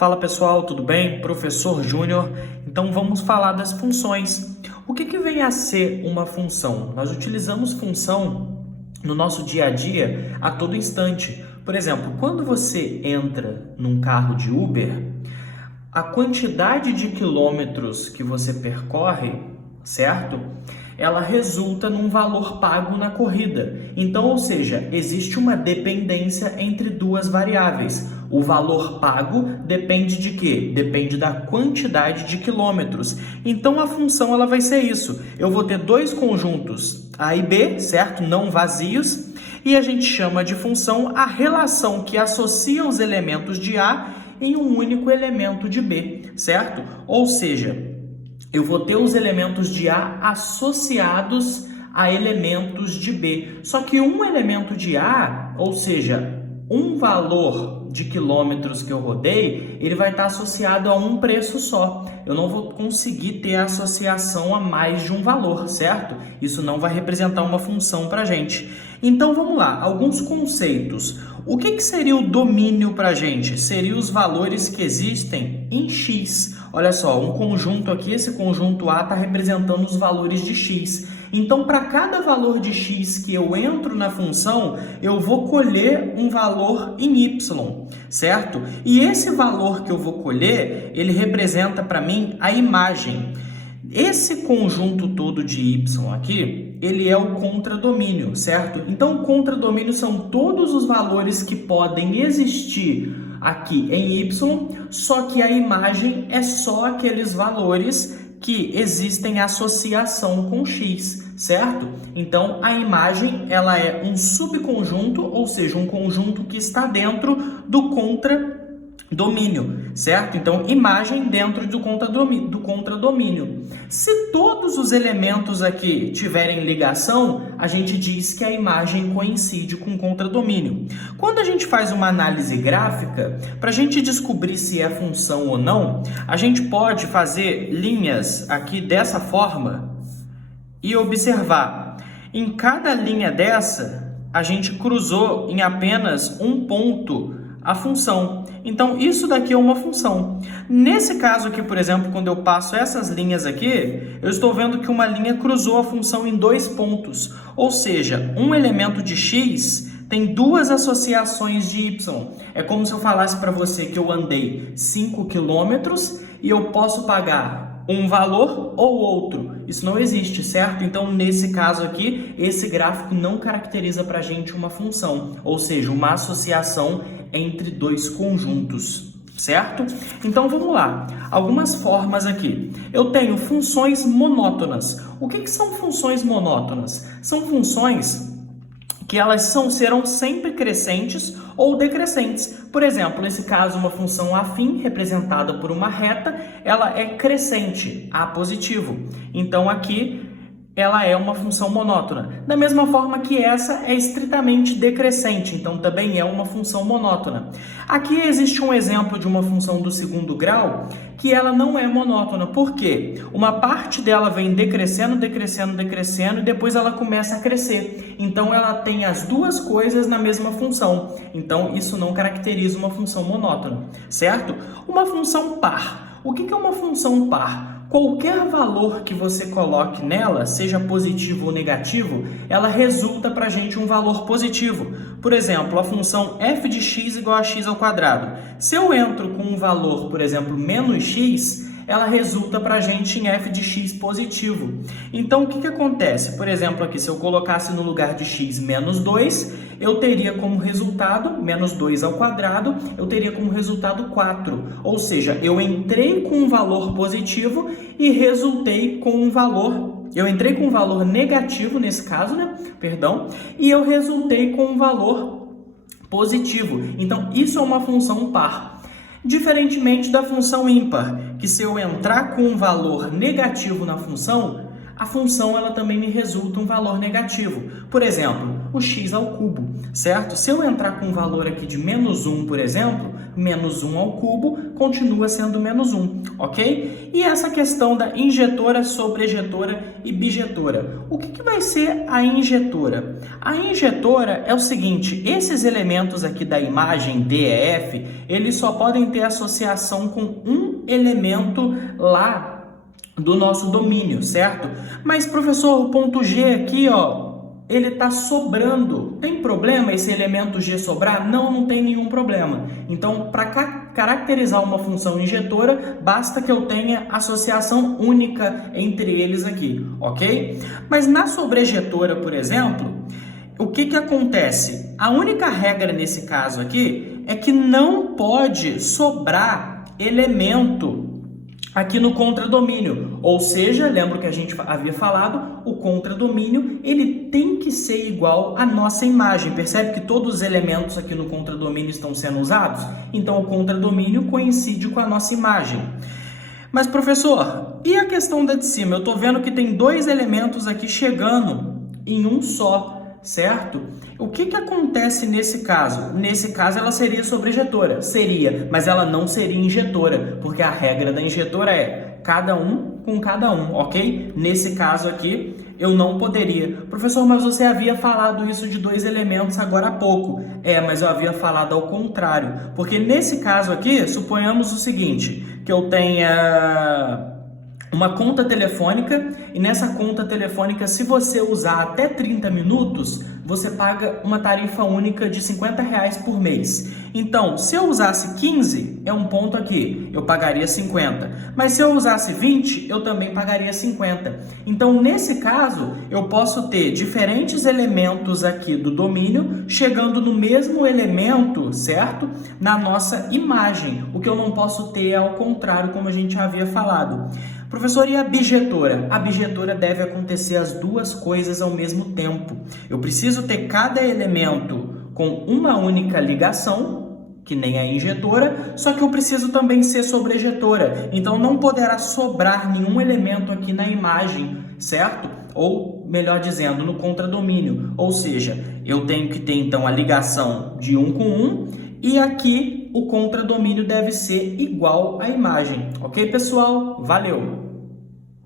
Fala pessoal, tudo bem? Professor Júnior. Então vamos falar das funções. O que vem a ser uma função? Nós utilizamos função no nosso dia a dia a todo instante. Por exemplo, quando você entra num carro de Uber, a quantidade de quilômetros que você percorre, certo? Ela resulta num valor pago na corrida. Então, ou seja, existe uma dependência entre duas variáveis. O valor pago depende de quê? Depende da quantidade de quilômetros. Então, a função ela vai ser isso. Eu vou ter dois conjuntos A e B, certo? Não vazios. E a gente chama de função a relação que associa os elementos de A em um único elemento de B, certo? Ou seja, eu vou ter os elementos de A associados a elementos de B. Só que um elemento de A, ou seja, um valor de quilômetros que eu rodei, ele vai estar associado a um preço só. Eu não vou conseguir ter a associação a mais de um valor, certo? Isso não vai representar uma função para a gente. Então vamos lá, alguns conceitos. O que seria o domínio para a gente? Seria os valores que existem em X. Olha só, um conjunto aqui, esse conjunto A está representando os valores de X. Então, para cada valor de X que eu entro na função, eu vou colher um valor em Y, certo? E esse valor que eu vou colher, ele representa para mim a imagem. Esse conjunto todo de Y aqui, ele é o contradomínio, certo? Então, o contradomínio são todos os valores que podem existir aqui em Y, só que a imagem é só aqueles valores que existem associação com X, certo? Então, a imagem ela é um subconjunto, ou seja, um conjunto que está dentro do contradomínio, certo? Então, imagem dentro do contradomínio. Se todos os elementos aqui tiverem ligação, a gente diz que a imagem coincide com o contradomínio. Quando a gente faz uma análise gráfica, para a gente descobrir se é função ou não, a gente pode fazer linhas aqui dessa forma e observar. Em cada linha dessa, a gente cruzou em apenas um ponto a função. Então, isso daqui é uma função. Nesse caso aqui, por exemplo, quando eu passo essas linhas aqui, eu estou vendo que uma linha cruzou a função em dois pontos. Ou seja, um elemento de X tem duas associações de Y. É como se eu falasse para você que eu andei 5 quilômetros e eu posso pagar um valor ou outro. Isso não existe, certo? Então, nesse caso aqui, esse gráfico não caracteriza para a gente uma função, ou seja, uma associação entre dois conjuntos, certo? Então, vamos lá. Algumas formas aqui. Eu tenho funções monótonas. O que são funções monótonas? São funções que elas serão sempre crescentes ou decrescentes. Por exemplo, nesse caso, uma função afim, representada por uma reta, ela é crescente, A positivo. Então, aqui, ela é uma função monótona. Da mesma forma que essa é estritamente decrescente, então também é uma função monótona. Aqui existe um exemplo de uma função do segundo grau que ela não é monótona. Por quê? Uma parte dela vem decrescendo, decrescendo, decrescendo e depois ela começa a crescer. Então ela tem as duas coisas na mesma função. Então isso não caracteriza uma função monótona, certo? Uma função par. O que é uma função par? Qualquer valor que você coloque nela, seja positivo ou negativo, ela resulta para a gente um valor positivo. Por exemplo, a função f de x igual a x ao quadrado. Se eu entro com um valor, por exemplo, menos x, ela resulta para a gente em f de x positivo. Então, o que acontece? Por exemplo, aqui, se eu colocasse no lugar de x menos 2, eu teria como resultado, menos 2 ao quadrado, eu teria como resultado 4. Ou seja, eu entrei com um valor positivo e resultei com um valor... Eu entrei com um valor negativo nesse caso, né? Perdão. E eu resultei com um valor positivo. Então, isso é uma função par. Diferentemente da função ímpar, que se eu entrar com um valor negativo na função, a função ela também me resulta um valor negativo. Por exemplo, o x ao cubo, certo? Se eu entrar com um valor aqui de menos 1, por exemplo, Menos 1 ao cubo continua sendo menos 1, ok? E essa questão da injetora, sobrejetora e bijetora. O que vai ser a injetora? A injetora é o seguinte, esses elementos aqui da imagem D e F, eles só podem ter associação com um elemento lá do nosso domínio, certo? Mas, professor, o ponto G aqui, ó, ele está sobrando. Tem problema esse elemento G sobrar? Não, não tem nenhum problema. Então, para caracterizar uma função injetora, basta que eu tenha associação única entre eles aqui, ok? Mas na sobrejetora, por exemplo, o que acontece? A única regra nesse caso aqui é que não pode sobrar elemento aqui no contradomínio, ou seja, lembra que a gente havia falado, o contradomínio ele tem que ser igual à nossa imagem. Percebe que todos os elementos aqui no contradomínio estão sendo usados? Então o contradomínio coincide com a nossa imagem. Mas professor, e a questão da de cima? Eu estou vendo que tem dois elementos aqui chegando em um só, certo? O que acontece nesse caso? Nesse caso ela seria sobrejetora, seria, mas ela não seria injetora, porque a regra da injetora é cada um com cada um, ok? Nesse caso aqui eu não poderia. Professor, mas você havia falado isso de dois elementos agora há pouco. Mas eu havia falado ao contrário, porque nesse caso aqui, suponhamos o seguinte, que eu tenha uma conta telefônica e nessa conta telefônica, se você usar até 30 minutos, você paga uma tarifa única de R$50 por mês. Então, se eu usasse 15, é um ponto aqui, eu pagaria 50. Mas se eu usasse 20, eu também pagaria 50. Então, nesse caso, eu posso ter diferentes elementos aqui do domínio chegando no mesmo elemento, certo? Na nossa imagem. O que eu não posso ter é ao contrário, como a gente havia falado. Professor, e a bijetora? A bijetora deve acontecer as duas coisas ao mesmo tempo. Eu preciso ter cada elemento com uma única ligação, que nem a injetora, só que eu preciso também ser sobrejetora. Então, não poderá sobrar nenhum elemento aqui na imagem, certo? Ou, melhor dizendo, no contradomínio. Ou seja, eu tenho que ter, então, a ligação de um com um, e aqui o contradomínio deve ser igual à imagem. Ok, pessoal? Valeu!